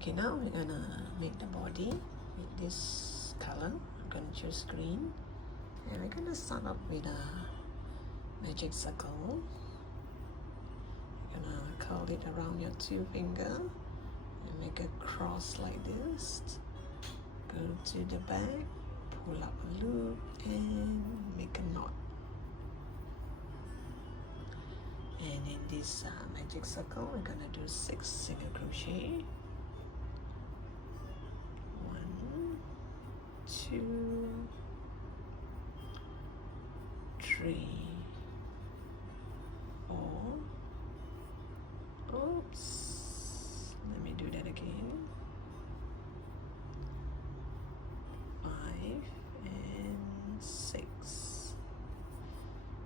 Okay, now we're gonna make the body with this color. I'm gonna choose green, and we're gonna start up with a magic circle. You're gonna curl it around your 2 fingers and make a cross like this. Go to the back, pull up a loop and make a knot. And in this magic circle, we're gonna do 6 single crochet. 1, 2, 3, 4. Oops, let me do that again. 5 and 6.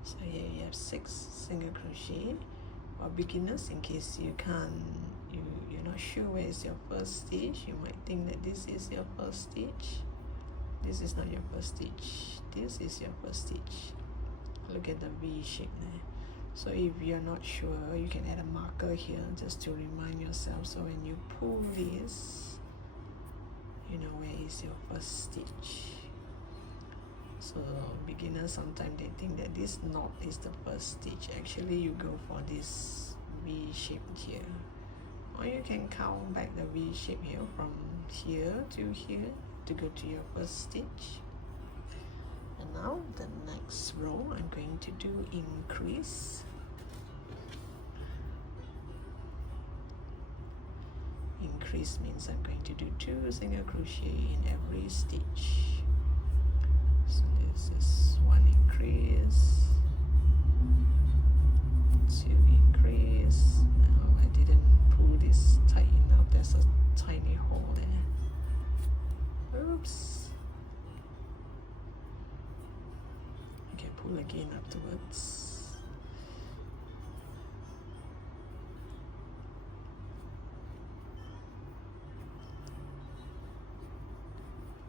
So here you have 6 single crochet. For beginners, in case you're not sure where is your first stitch, you might think that this is your first stitch. This is not your first stitch. This is your first stitch. Look at the V shape there. So if you're not sure, you can add a marker here just to remind yourself. So when you pull this, you know where is your first stitch. So beginners, sometimes they think that this knot is the first stitch. Actually, you go for this V shape here. Or you can count back the V shape here from here to here to go to your first stitch. And now the next row, I'm going to do increase. Increase means I'm going to do 2 single crochet in every stitch. So this is 1 increase, 2 increase. Now I didn't pull this tight enough. There's a tiny hole there. Oops. You can pull again afterwards.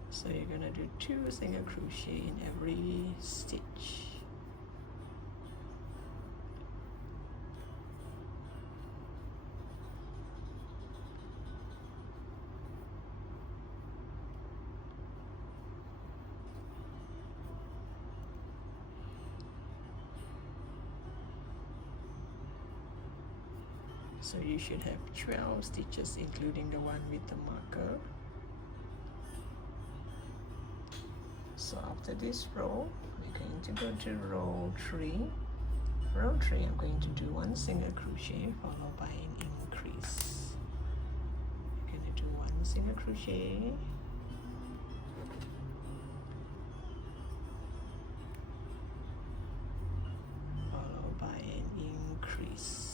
So you're gonna do 2 single crochet in every stitch. So you should have 12 stitches, including the one with the marker. So after this row, we're going to go to row 3. Row 3, I'm going to do 1 single crochet followed by an increase. We're going to do 1 single crochet, followed by an increase.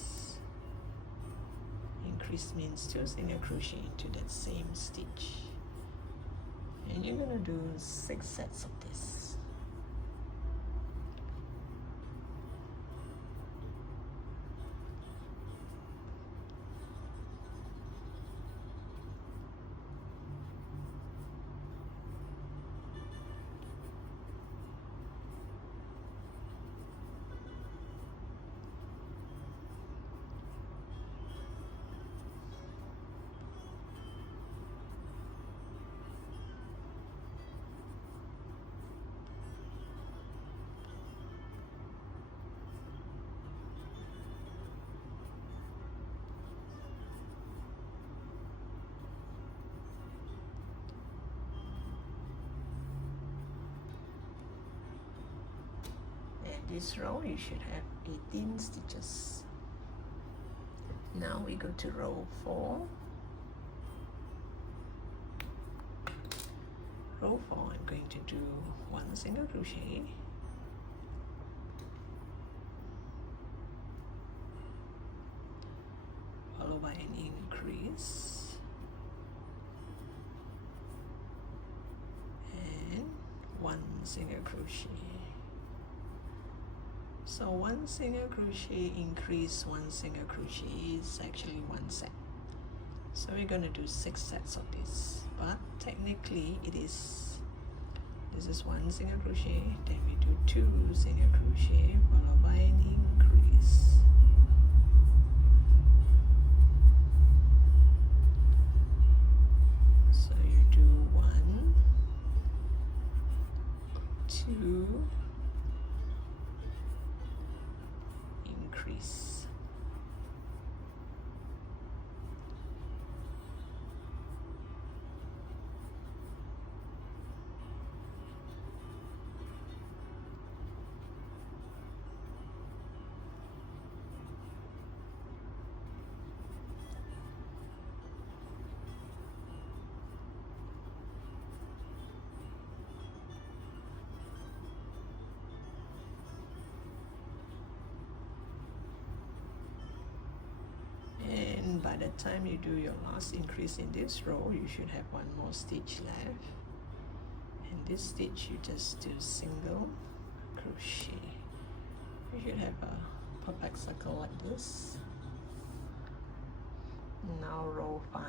Increase means 2 single crochet into that same stitch. And you're gonna do 6 sets of this. This row you should have 18 stitches. Now we go to row 4. Row 4, I'm going to do 1 single crochet, followed by an increase, and 1 single crochet. So 1 single crochet increase, 1 single crochet is actually 1 set. So we're going to do 6 sets of this, but technically this is 1 single crochet, then we do 2 single crochet followed by an increase. . 1 and by the time you do your last increase in this row, you should have one more stitch left. In this stitch, you just do single crochet. You should have a perfect circle like this. Now row 5.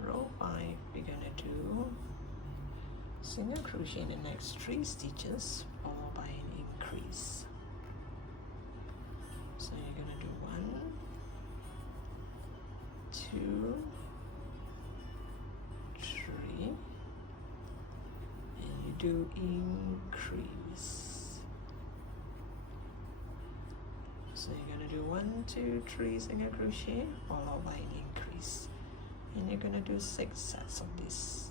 Row 5, we're gonna do single crochet in the next 3 stitches, followed by an increase. So you're gonna do 1, 2, 3, and you do increase. So you're gonna do 1, 2, 3 single crochet, followed by an increase, and you're gonna do 6 sets of this.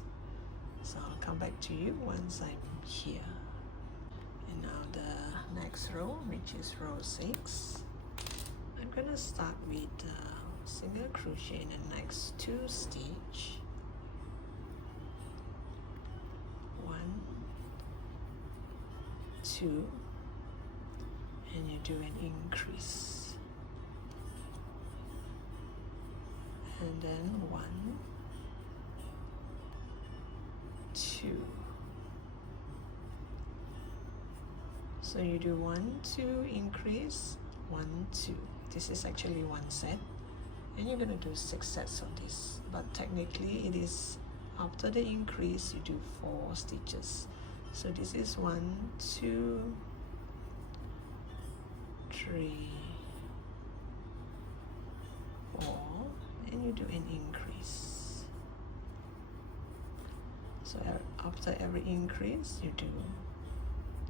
So I'll come back to you once I'm here. And now the next row, which is row 6, I'm gonna start with single crochet in the next 2 stitch. 1, 2, and you do an increase, and then 1, 2. So you do 1, 2, increase, 1, 2. This is actually 1 set, and you're gonna do 6 sets of this, but technically it is after the increase you do 4 stitches. So this is 1, 2, 3, 4, and you do an increase. So after every increase you do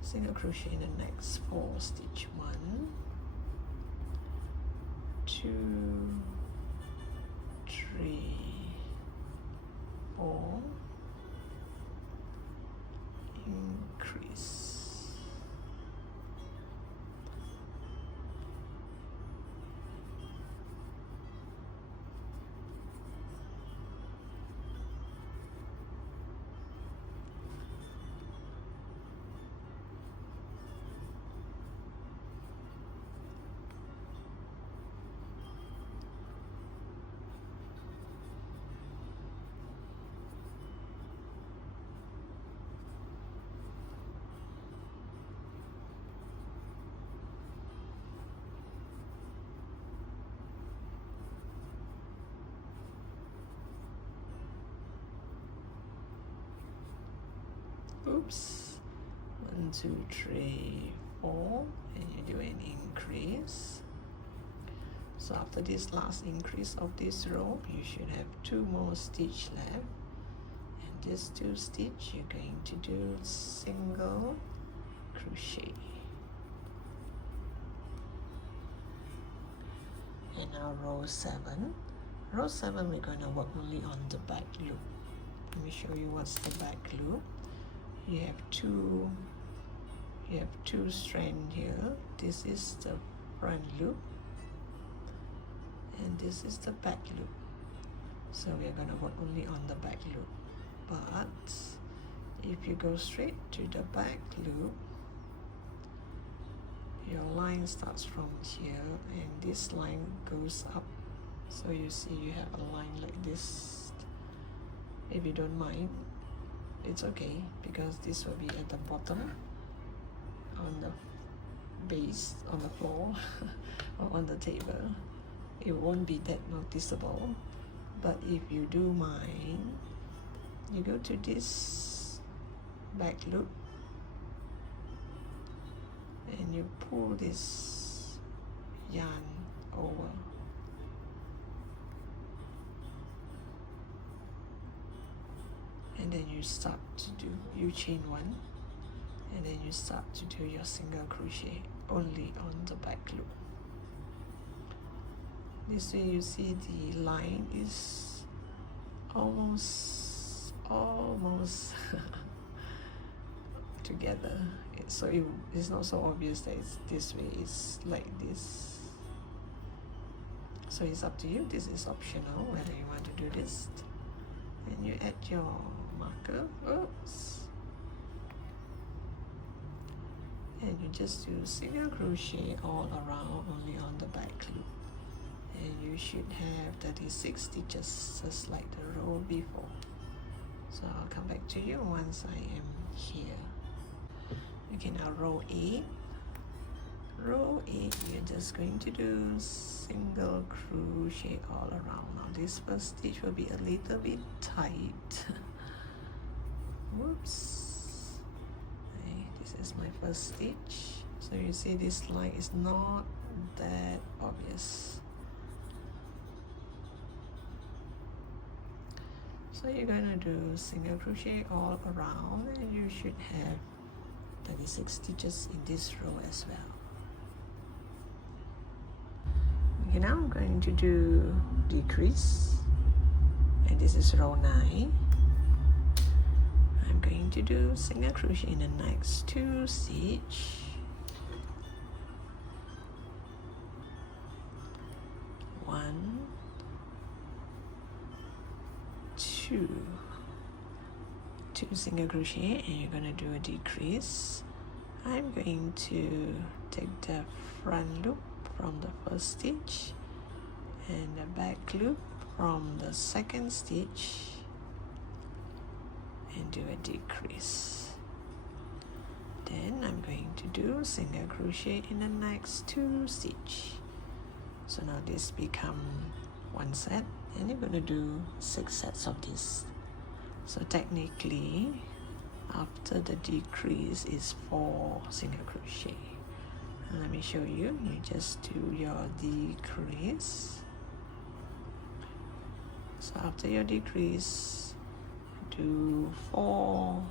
single crochet in the next 4 stitch. 1, 2, 3, 4, increase. Oops. 1, 2, 3, 4, and you do an increase. So after this last increase of this row, you should have 2 more stitch left, and this 2 stitch you're going to do single crochet. And now row 7. Row 7, we're going to work only on the back loop. Let me show you what's the back loop. You have two strands here. This is the front loop, and this is the back loop. So we're gonna work only on the back loop. But if you go straight to the back loop, your line starts from here, and this line goes up. So you see you have a line like this. If you don't mind, it's okay, because this will be at the bottom on the base, on the floor or on the table. It won't be that noticeable. But if you do mind, you go to this back loop and you pull this yarn over. And then you start to do, you chain 1, and then you start to do your single crochet only on the back loop. This way you see the line is almost together. So it's not so obvious that it's this way, it's like this. So it's up to you, this is optional whether you want to do this. And you add your marker, oops, and you just do single crochet all around, only on the back loop, and you should have 36 stitches just like the row before. So I'll come back to you once I am here. Okay, now row 8. Row 8, you're just going to do single crochet all around. Now this first stitch will be a little bit tight. Whoops. Okay, this is my first stitch. So you see this line is not that obvious. So you're gonna do single crochet all around, and you should have 36 stitches in this row as well. Okay, now I'm going to do decrease, and this is row 9. I'm going to do single crochet in the next 2 stitches. 1, 2, 2 single crochet, and you're gonna do a decrease. I'm going to take the front loop from the first stitch and the back loop from the second stitch and do a decrease. Then I'm going to do single crochet in the next 2 stitches. So now this become 1 set, and you're going to do 6 sets of this. So technically, after the decrease is 4 single crochet. And let me show you. You just do your decrease. So after your decrease, do 4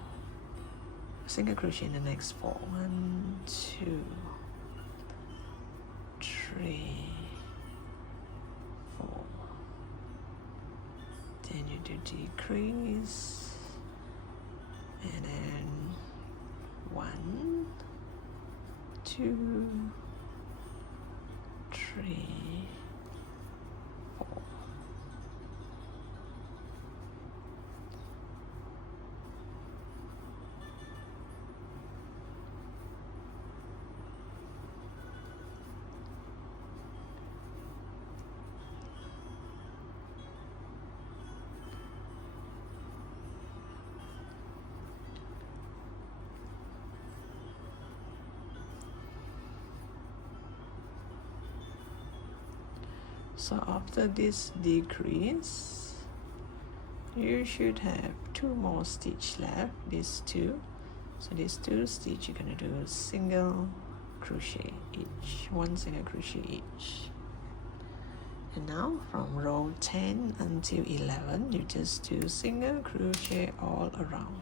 single crochet in the next 4. 1, 2, 3, 4. Then you do decrease, and then 1, 2, 3, 4. So after this decrease, you should have 2 more stitches left, these 2. So these 2 stitches, you're going to do single crochet each, 1 single crochet each. And now from row 10 until 11, you just do single crochet all around,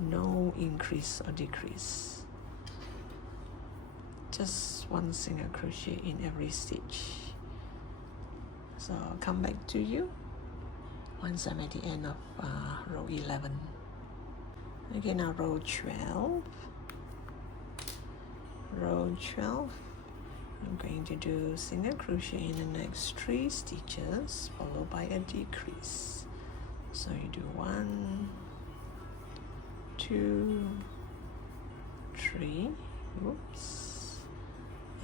no increase or decrease. Just 1 single crochet in every stitch. So I'll come back to you once I'm at the end of row 11. Okay, now row 12. Row 12, I'm going to do single crochet in the next 3 stitches, followed by a decrease. So you do 1, 2, 3, oops,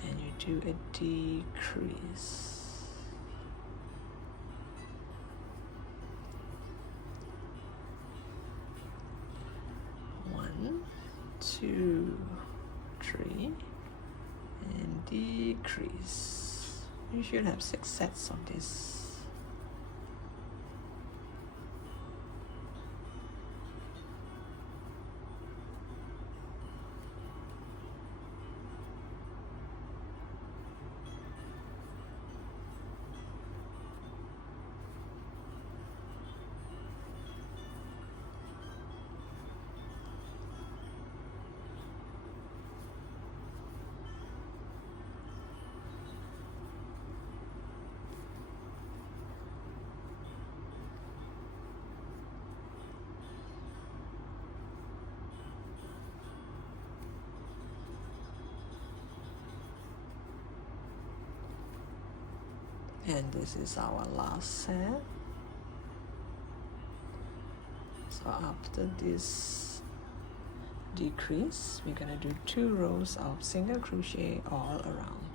and you do a decrease. 1, 2, 3, and decrease. You should have 6 sets of this. And this is our last set. So after this decrease, we're gonna do 2 rows of single crochet all around.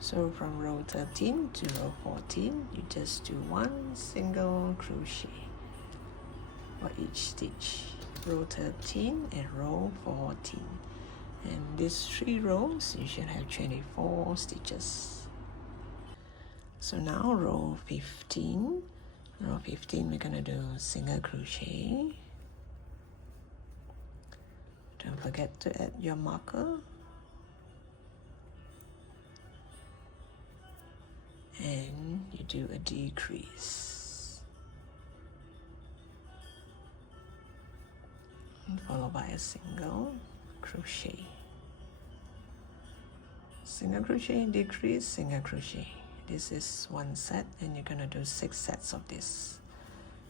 So from row 13 to row 14, you just do 1 single crochet for each stitch. Row 13 and row 14. And these 3 rows, you should have 24 stitches. So now row 15. Row 15, we're gonna do single crochet. Don't forget to add your marker. And you do a decrease. And followed by a single crochet. Single crochet, decrease, single crochet. This is 1 set and you're gonna do 6 sets of this.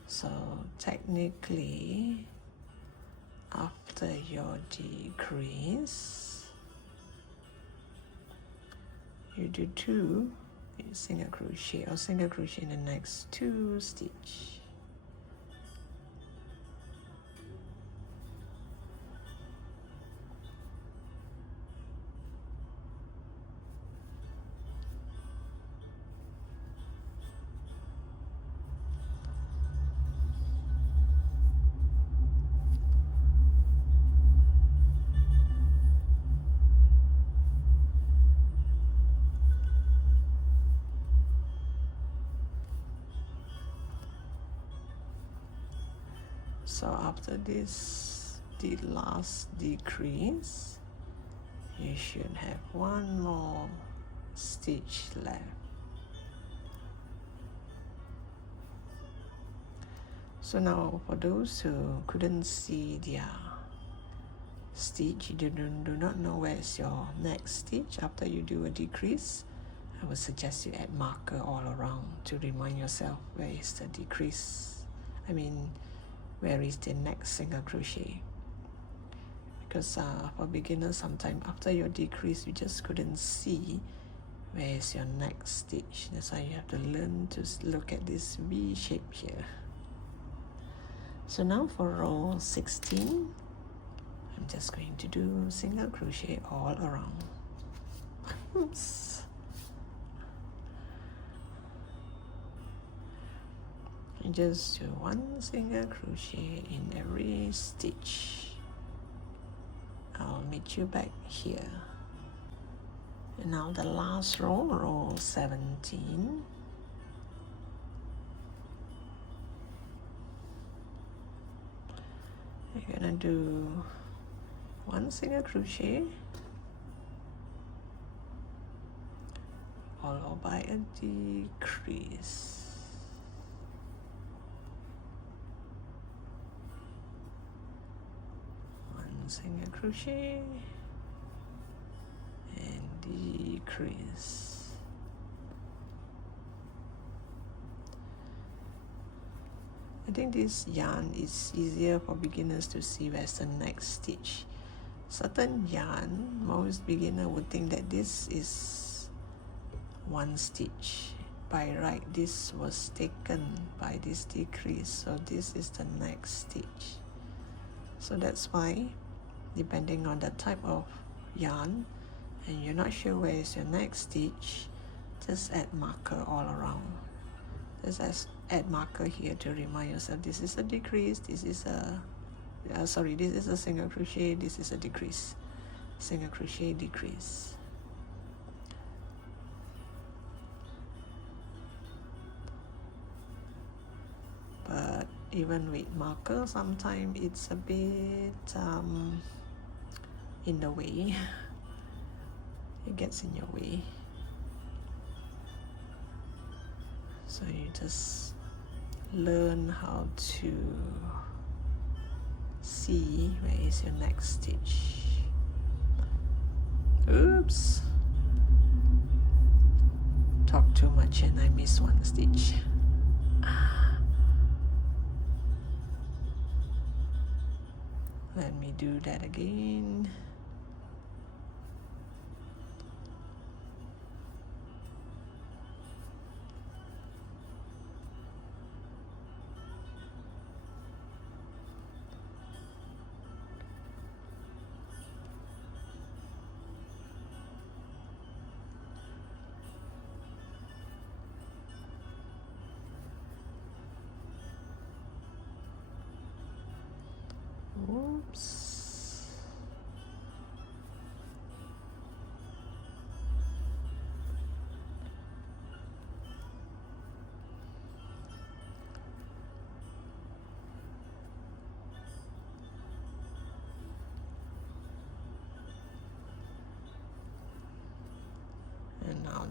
So technically, after your decrease, you do 2 single crochet or single crochet in the next 2 stitch. So after this, the last decrease, you should have 1 more stitch left. So now for those who couldn't see their stitch, you do not know where is your next stitch after you do a decrease, I would suggest you add marker all around to remind yourself where is the decrease. Where is the next single crochet? Because for beginners, sometimes after your decrease, you just couldn't see where is your next stitch. That's why you have to learn to look at this V shape here. So now for row 16, I'm just going to do single crochet all around. Oops. And just do 1 single crochet in every stitch. I'll meet you back here. And now the last row, row 17. You're gonna do 1 single crochet followed by a decrease. Single crochet and decrease. I think this yarn is easier for beginners to see where's the next stitch. Certain yarn, most beginners would think that this is 1 stitch. By right, this was taken by this decrease, so this is the next stitch. So that's why, depending on the type of yarn and you're not sure where is your next stitch, just add marker all around. Just add marker here to remind yourself this is a decrease, this is a this is a single crochet, this is a decrease. Single crochet, decrease. But even with marker, sometimes it's a bit in the way. It gets in your way. So you just learn how to see where is your next stitch. Oops. Talk too much and I miss 1 stitch. Let me do that again.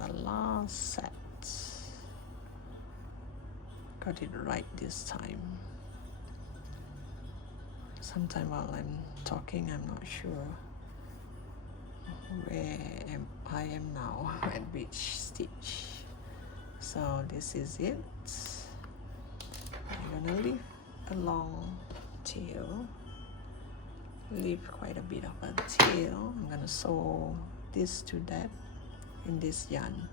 our last set. Got it right this time. Sometime while I'm talking, I'm not sure where I am now at which stitch. So this is it. I'm gonna leave a long tail, leave quite a bit of a tail. I'm gonna sew this to that in this yarn.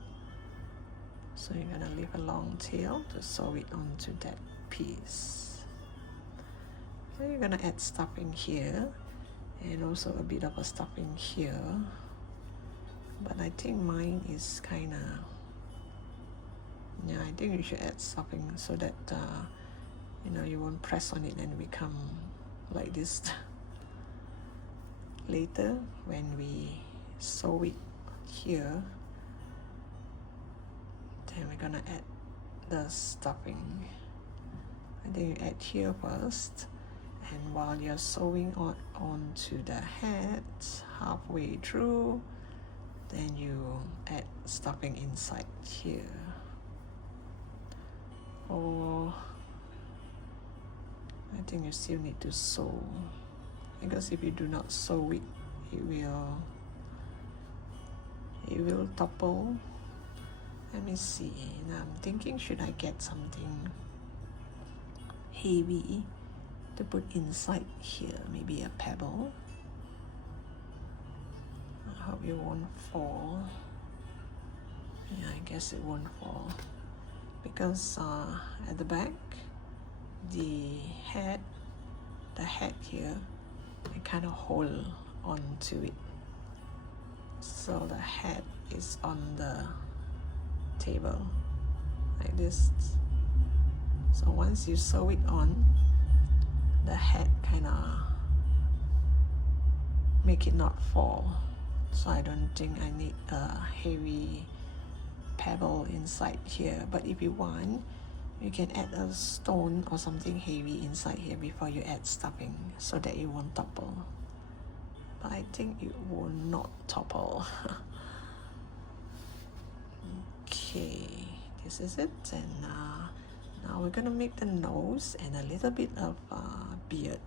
So you're gonna leave a long tail to sew it onto that piece. So you're gonna add stuffing here and also a bit of a stuffing here, but I think mine is kinda, yeah, I think you should add stuffing so that you know, you won't press on it and become like this. Later when we sew it here, then we're gonna add the stuffing. I think you add here first, and while you're sewing onto the hat halfway through, then you add stuffing inside here. Or I think you still need to sew, because if you do not sew it, it will topple. Let me see. Now I'm thinking, should I get something heavy to put inside here? Maybe a pebble. I hope it won't fall. Yeah, I guess it won't fall, because at the back, the hat here, I kind of hold onto it, so the hat is on the table like this. So once you sew it on, the hat kind of make it not fall. So I don't think I need a heavy pebble inside here, but if you want, you can add a stone or something heavy inside here before you add stuffing, so that it won't topple. But I think it will not topple. Okay, this is it. And now we're gonna make the nose and a little bit of beard.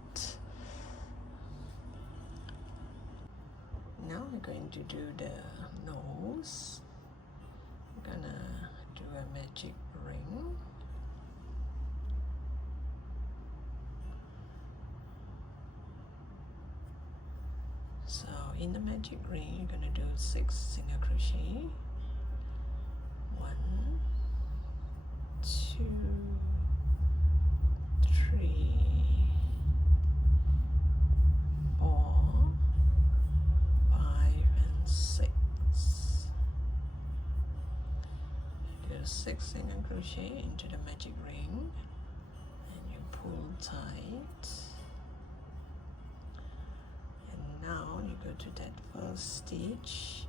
Now we're going to do the nose. I'm gonna do a magic ring. So in the magic ring, you're gonna do 6 single crochet. 1, 2, 3, 4, 5, and 6. Do 6 single crochet into the magic ring, and you pull tight. And now you go to that first stitch.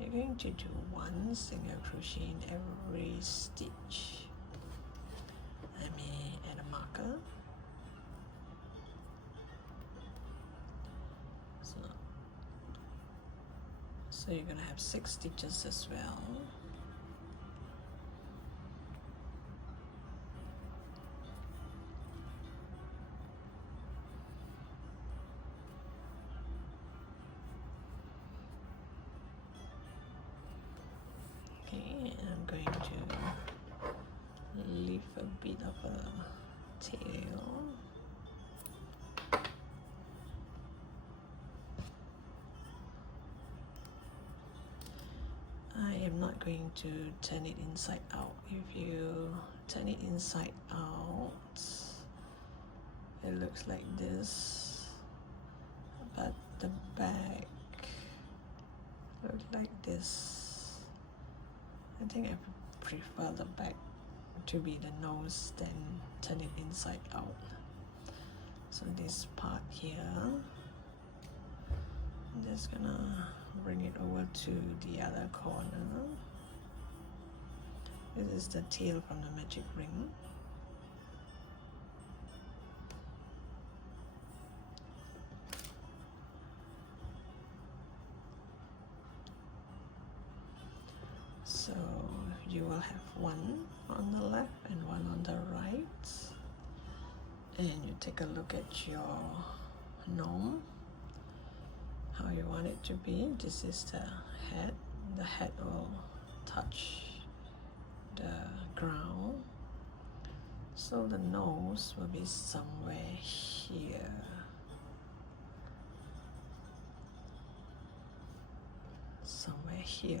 You're going to do 1 single crochet in every stitch. Let me add a marker. So you're gonna have 6 stitches as well. I'm going to leave a bit of a tail. I am not going to turn it inside out. If you turn it inside out, it looks like this, but the back looks like this. I think I prefer the back to be the nose than turn it inside out. So this part here, I'm just gonna bring it over to the other corner. This is the tail from the magic ring. So you will have one on the left and one on the right, and you take a look at your gnome, how you want it to be. This is the head. The head will touch the ground, so the nose will be somewhere here. Somewhere here.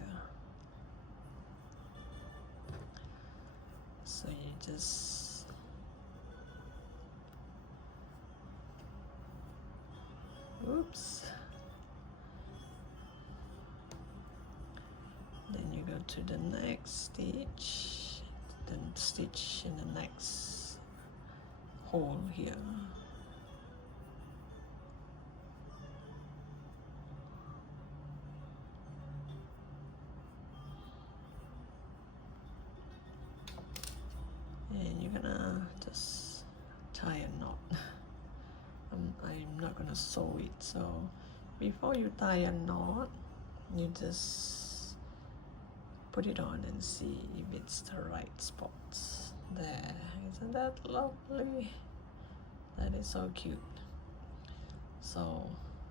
So you just oops. Then you go to the next stitch, then stitch in the next hole here. And you're gonna just tie a knot. I'm not gonna sew it, so before you tie a knot, you just put it on and see if it's the right spots. There, isn't that lovely? That is so cute. So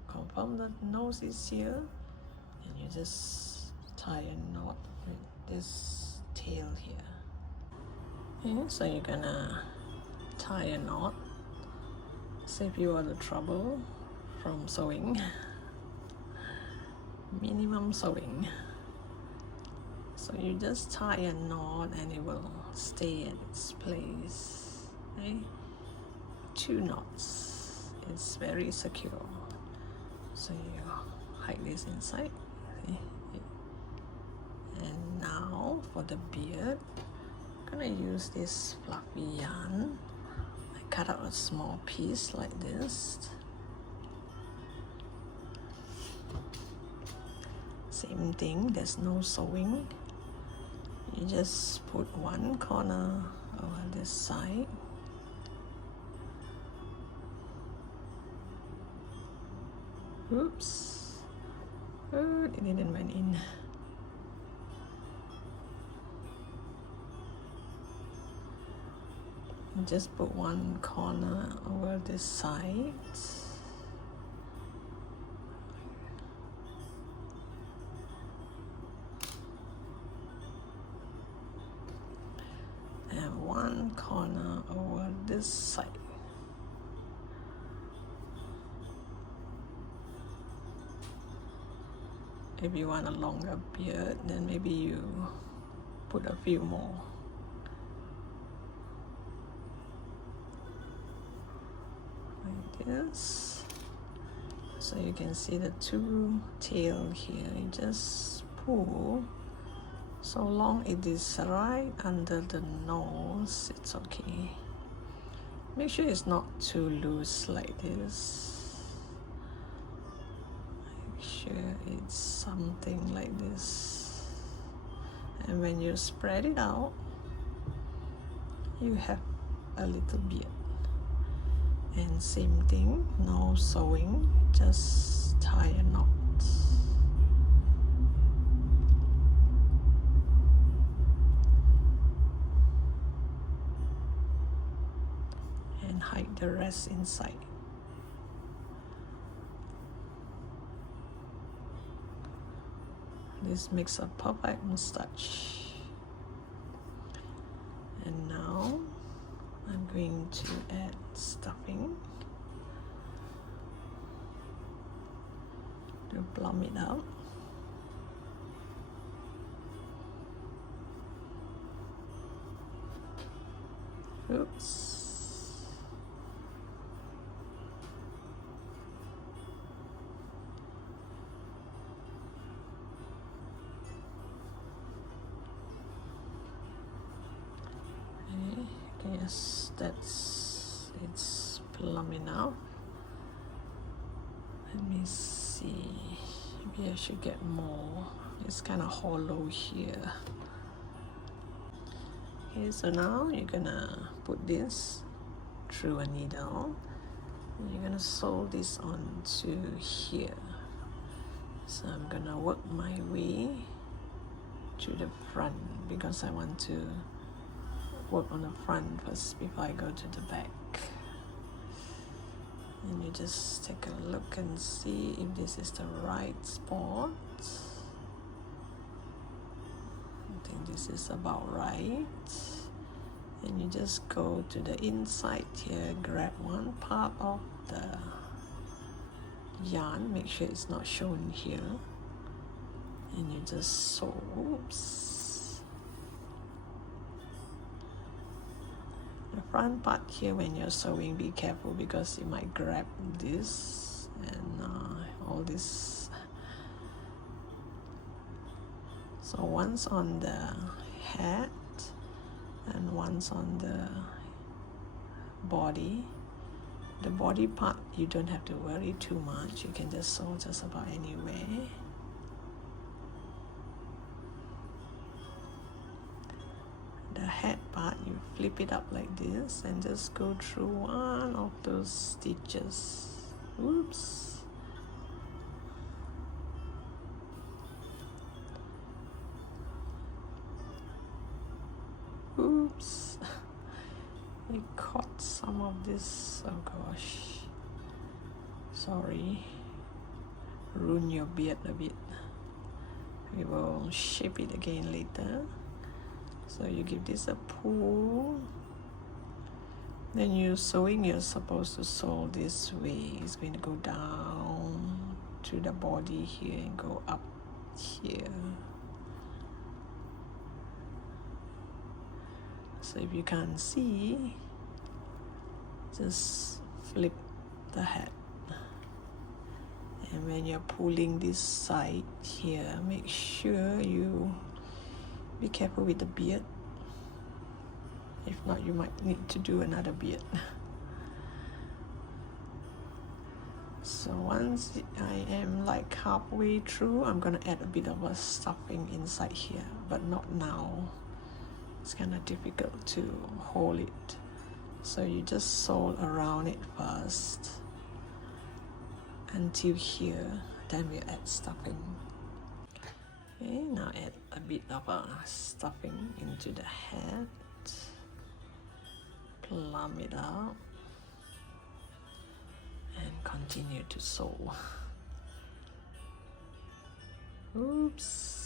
confirm the nose is here, and you just tie a knot with this tail here. Okay, so you're gonna tie a knot, save you all the trouble from sewing. Minimum sewing. So you just tie a knot and it will stay in its place. Okay? 2 knots. It's very secure. So you hide this inside. Okay? And now for the beard, I'm gonna use this fluffy yarn. I cut out a small piece like this. Same thing, there's no sewing. You just put one corner over this side. Oops. Oh, it didn't went in. Just put one corner over this side. And one corner over this side. If you want a longer beard, then maybe you put a few more. Like this. So you can see the 2 tail here. You just pull. So long it is right under the nose, it's okay. Make sure it's not too loose like this. Make sure it's something like this. And when you spread it out, you have a little beard. And same thing, no sewing, just tie a knot. And hide the rest inside. This makes a perfect mustache. And now I'm going to add stuffing to plump it out. Oops. Yes, it's plumbing out. Let me see. Maybe I should get more. It's kind of hollow here. Okay, so now you're gonna put this through a needle. And you're gonna sew this onto here. So I'm gonna work my way to the front. because I want to work on the front first before I go to the back. And you just take a look and see if this is the right spot. I think this is about right. And you just go to the inside here, grab one part of the yarn, make sure it's not shown here, and you just sew. Oops. The front part here, when you're sewing, be careful because you might grab this and all this. So one's on the hat and one's on the body. The body part, you don't have to worry too much. You can just sew just about anywhere. The head part, you flip it up like this and just go through one of those stitches. Oops. Oops. I caught some of this. Oh gosh. Sorry. Ruin your beard a bit. We will shape it again later. So you give this a pull. Then you're sewing, you're supposed to sew this way. It's going to go down to the body here and go up here. So if you can't see, just flip the hat. And when you're pulling this side here, make sure you be careful with the beard. If not, you might need to do another beard. So once I am like halfway through, I'm gonna add a bit of a stuffing inside here, but not now. It's kind of difficult to hold it. So you just sew around it first until here, then we add stuffing. Okay, now add a bit of stuffing into the hat. Plumb it up and continue to sew. Oops.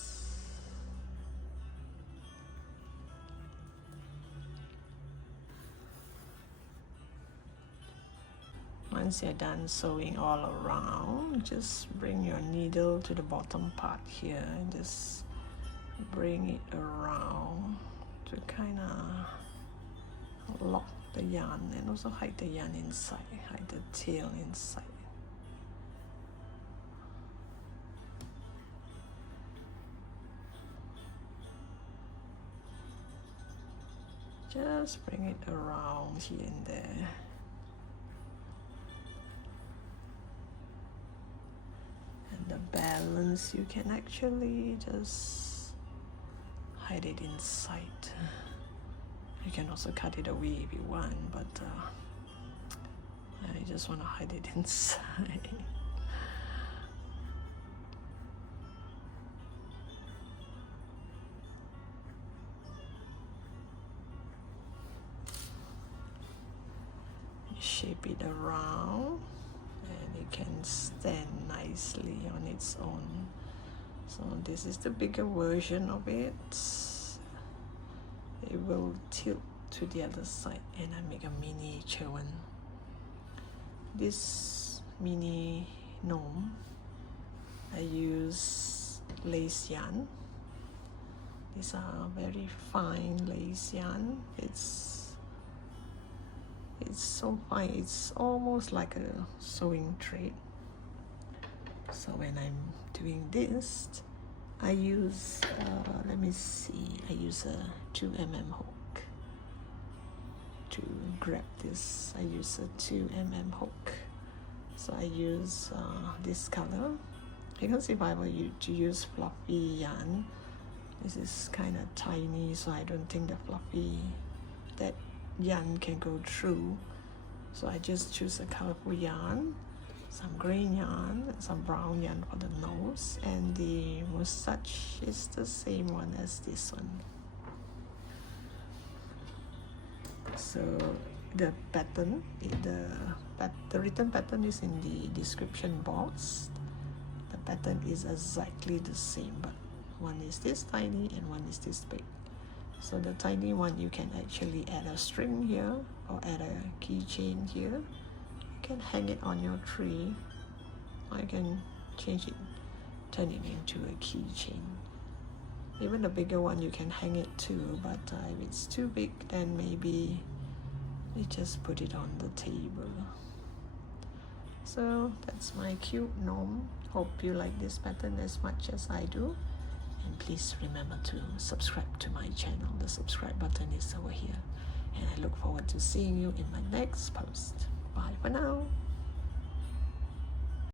Once you're done sewing all around, just bring your needle to the bottom part here and just bring it around to kind of lock the yarn and also hide the yarn inside, hide the tail inside. Just bring it around here and there. And the balance, you can actually just hide it inside. You can also cut it away if you want, but I just want to hide it inside. Shape it around and it can stand nicely on its own. So this is the bigger version of it. It will tilt to the other side and I make a miniature one. This mini gnome, I use lace yarn. These are very fine lace yarn. It's so fine, it's almost like a sewing thread. So when I'm doing this, I use, let me see, I use a 2mm hook to grab this. I use a 2mm hook. So I use this color. Because if I were to use fluffy yarn, this is kind of tiny, so I don't think that yarn can go through. So I just choose a colorful yarn, some green yarn, some brown yarn for the nose, and the mustache is the same one as this one. So the pattern, the written pattern is in the description box. The pattern is exactly the same, but one is this tiny and one is this big. So the tiny one, you can actually add a string here or add a keychain here. You can hang it on your tree, or you can change it, turn it into a keychain. Even the bigger one you can hang it too, but if it's too big, then maybe we just put it on the table. So that's my cute gnome. Hope you like this pattern as much as I do. And please remember to subscribe to my channel. The subscribe button is over here. And I look forward to seeing you in my next post. Bye for now.